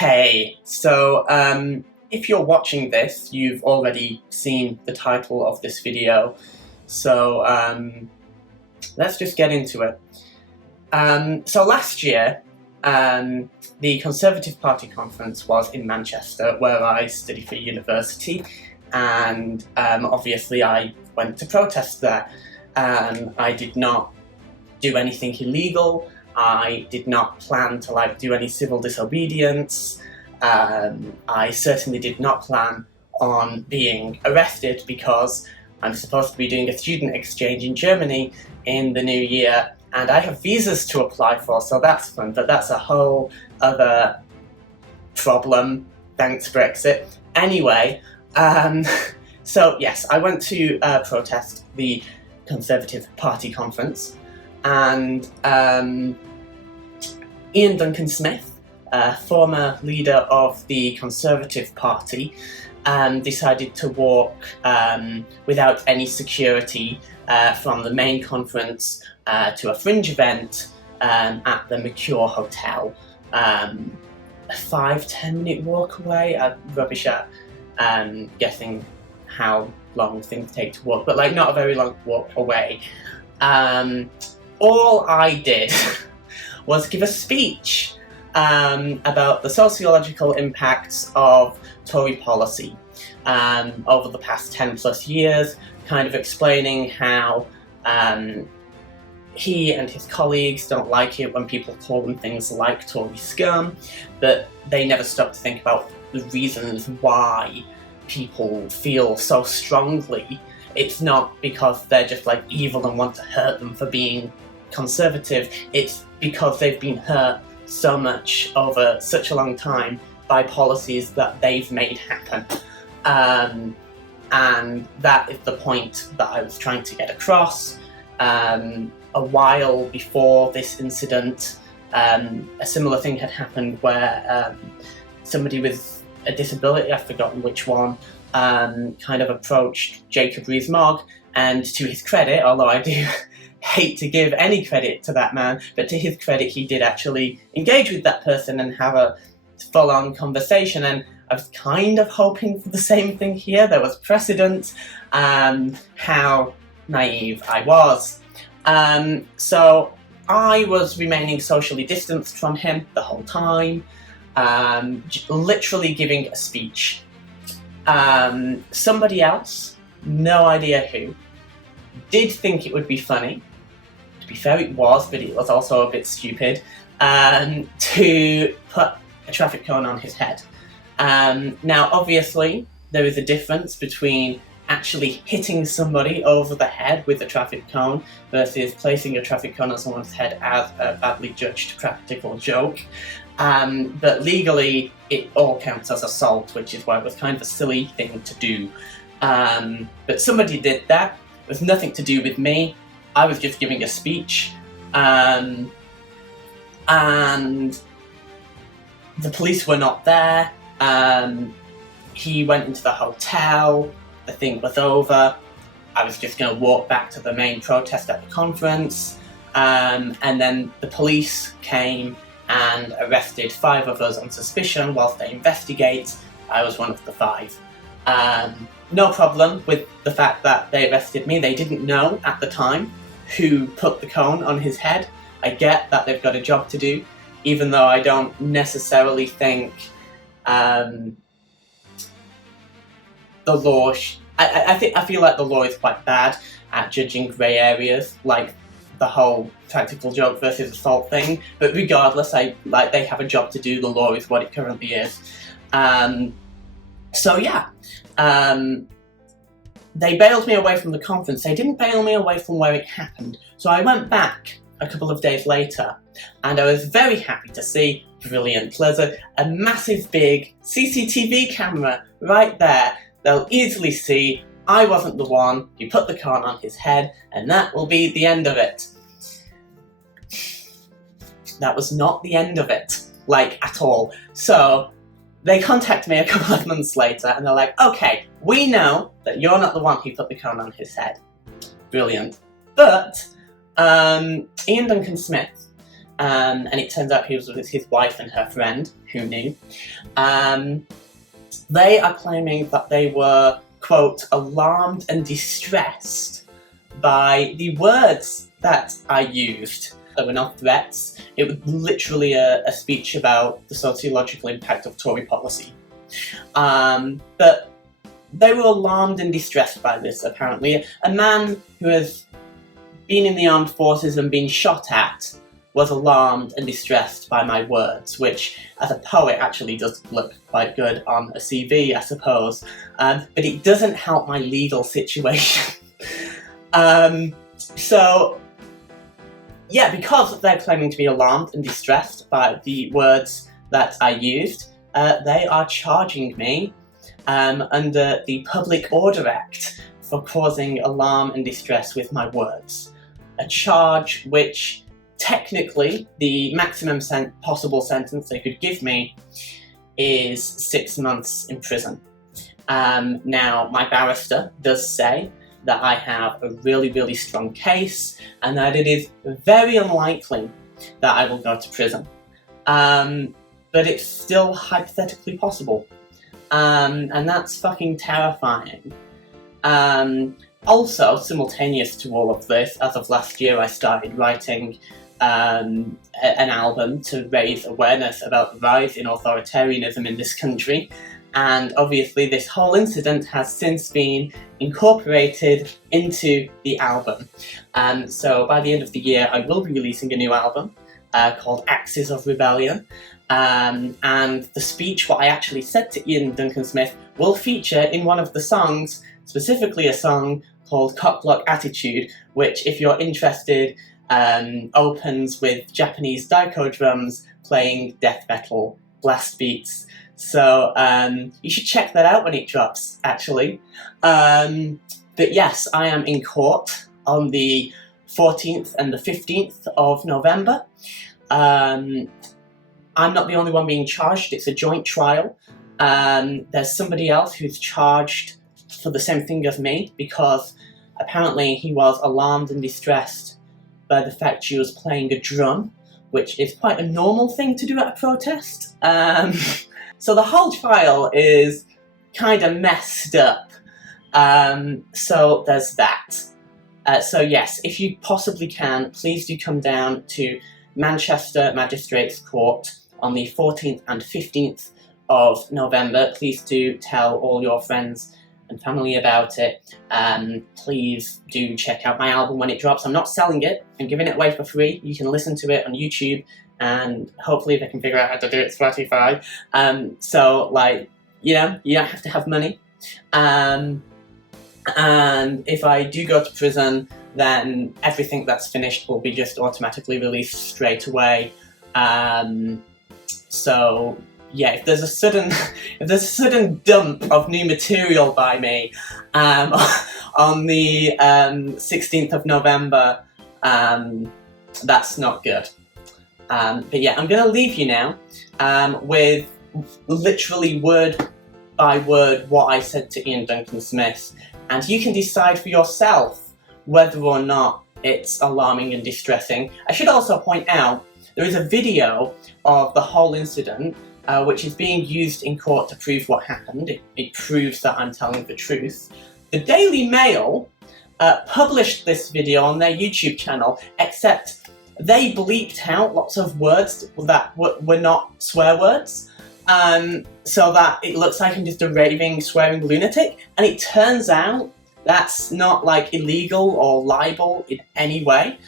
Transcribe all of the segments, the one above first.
Hey, so if you're watching this, you've already seen the title of this video, so let's just get into it. So last year, the Conservative Party conference was in Manchester, where I study for university, and obviously I went to protest there. I did not do anything illegal. I did not plan to do any civil disobedience. I certainly did not plan on being arrested because I'm supposed to be doing a student exchange in Germany in the new year, and I have visas to apply for, so that's fun, but that's a whole other problem, thanks Brexit. Anyway, so yes, I went to protest the Conservative Party conference, and Ian Duncan Smith, former leader of the Conservative Party, decided to walk without any security from the main conference to a fringe event at the Mercure Hotel. A 5-10 minute walk away. I'm rubbish at guessing how long things take to walk, but not a very long walk away. All I did was give a speech about the sociological impacts of Tory policy over the past 10 plus years, kind of explaining how he and his colleagues don't like it when people call them things like Tory scum, but they never stop to think about the reasons why people feel so strongly. It's not because they're just evil and want to hurt them for being conservative, it's because they've been hurt so much over such a long time by policies that they've made happen. And that is the point that I was trying to get across. A while before this incident, a similar thing had happened where somebody with a disability, I've forgotten which one, kind of approached Jacob Rees-Mogg, and to his credit, although I do hate to give any credit to that man, but to his credit he did actually engage with that person and have a full-on conversation, and I was kind of hoping for the same thing here. There was precedent. How naive I was. So I was remaining socially distanced from him the whole time, literally giving a speech. Somebody else, no idea who, did think it would be funny. To be fair, it was, but it was also a bit stupid, to put a traffic cone on his head. Now, obviously, there is a difference between actually hitting somebody over the head with a traffic cone versus placing a traffic cone on someone's head as a badly judged practical joke. But legally, it all counts as assault, which is why it was kind of a silly thing to do. But somebody did that. It was nothing to do with me. I was just giving a speech. And the police were not there. He went into the hotel. The thing was over. I was just going to walk back to the main protest at the conference. And then the police came and arrested 5 of us on suspicion whilst they investigate. I was one of the 5. No problem with the fact that they arrested me. They didn't know at the time who put the cone on his head. I get that they've got a job to do, even though I don't necessarily think the law... I feel like the law is quite bad at judging grey areas, like the whole practical joke versus assault thing. But regardless, they have a job to do. The law is what it currently is. So yeah, they bailed me away from the conference. They didn't bail me away from where it happened. So I went back a couple of days later, and I was very happy to see, brilliant, there's a massive big CCTV camera right there. They'll easily see I wasn't the one who put the cone on his head, and that will be the end of it. That was not the end of it, at all. So they contact me a couple of months later, and they're like, okay, we know that you're not the one who put the cone on his head. Brilliant. But Ian Duncan Smith and it turns out he was with his wife and her friend, who knew. They are claiming that they were, quote, alarmed and distressed by the words that I used. There were no threats. It was literally a speech about the sociological impact of Tory policy. But they were alarmed and distressed by this, apparently. A man who has been in the armed forces and been shot at was alarmed and distressed by my words, which, as a poet, actually does look quite good on a CV, I suppose. But it doesn't help my legal situation. So, yeah, because they're claiming to be alarmed and distressed by the words that I used, they are charging me under the Public Order Act for causing alarm and distress with my words. A charge which, technically, the maximum possible sentence they could give me is 6 months in prison. Now, my barrister does say that I have a really, really strong case and that it is very unlikely that I will go to prison. But it's still hypothetically possible. And that's fucking terrifying. Also, simultaneous to all of this, as of last year I started writing an album to raise awareness about the rise in authoritarianism in this country, and obviously this whole incident has since been incorporated into the album. So by the end of the year I will be releasing a new album called Axes of Rebellion, and the speech, what I actually said to Ian Duncan Smith, will feature in one of the songs, specifically a song called Cockblock Attitude, which, if you're interested, opens with Japanese daiko drums playing death metal blast beats. So you should check that out when it drops, actually. But yes, I am in court on the 14th and the 15th of November. I'm not the only one being charged, it's a joint trial. There's somebody else who's charged for the same thing as me, because apparently he was alarmed and distressed by the fact she was playing a drum, which is quite a normal thing to do at a protest. So the whole trial is kind of messed up. So there's that. So yes, if you possibly can, please do come down to Manchester Magistrates Court on the 14th and 15th of November. Please do tell all your friends and family about it. Please do check out my album when it drops. I'm not selling it, I'm giving it away for free. You can listen to it on YouTube, and hopefully they can figure out how to do it Spotify. So, like, you know, you don't have to have money. And if I do go to prison, then everything that's finished will be just automatically released straight away. So yeah, if there's a sudden dump of new material by me on the 16th of November, that's not good. But yeah, I'm going to leave you now with literally word by word what I said to Ian Duncan Smith, and you can decide for yourself whether or not it's alarming and distressing. I should also point out there is a video of the whole incident which is being used in court to prove what happened. It proves that I'm telling the truth. The Daily Mail published this video on their YouTube channel, except they bleeped out lots of words that were not swear words, so that it looks like I'm just a raving, swearing lunatic, and it turns out that's not like illegal or libel in any way.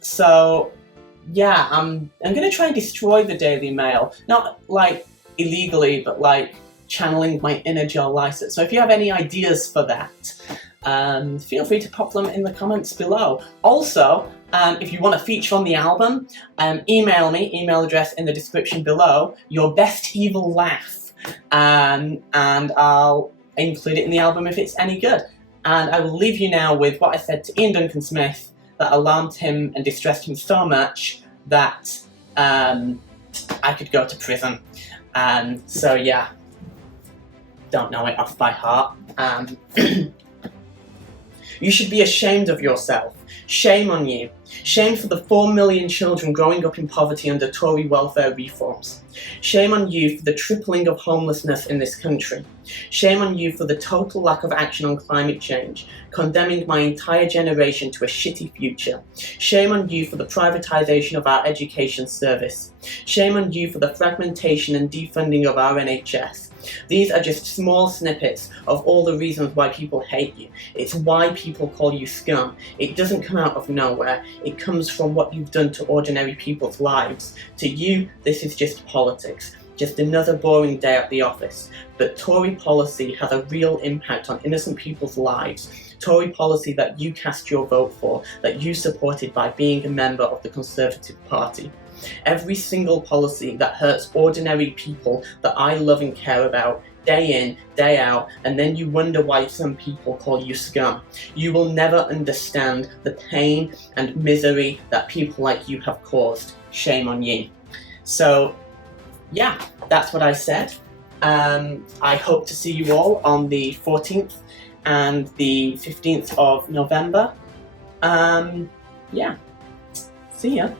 So yeah, I'm gonna try and destroy the Daily Mail, not like illegally, but like channeling my inner Joe Lycett. So if you have any ideas for that, feel free to pop them in the comments below. Also, if you want a feature on the album, email me, email address in the description below, your best evil laugh, and I'll include it in the album if it's any good. And I will leave you now with what I said to Ian Duncan Smith that alarmed him and distressed him so much that I could go to prison. So yeah, don't know it off by heart. You should be ashamed of yourself. Shame on you. Shame for the 4 million children growing up in poverty under Tory welfare reforms. Shame on you for the tripling of homelessness in this country. Shame on you for the total lack of action on climate change, condemning my entire generation to a shitty future. Shame on you for the privatisation of our education service. Shame on you for the fragmentation and defunding of our NHS. These are just small snippets of all the reasons why people hate you. It's why people call you scum. It doesn't come out of nowhere. It comes from what you've done to ordinary people's lives. To you, this is just politics. Just another boring day at the office. But Tory policy has a real impact on innocent people's lives. Tory policy that you cast your vote for, that you supported by being a member of the Conservative Party. Every single policy that hurts ordinary people that I love and care about, day in, day out, and then you wonder why some people call you scum. You will never understand the pain and misery that people like you have caused. Shame on you. So, yeah, that's what I said. I hope to see you all on the 14th and the 15th of November. Yeah, see ya.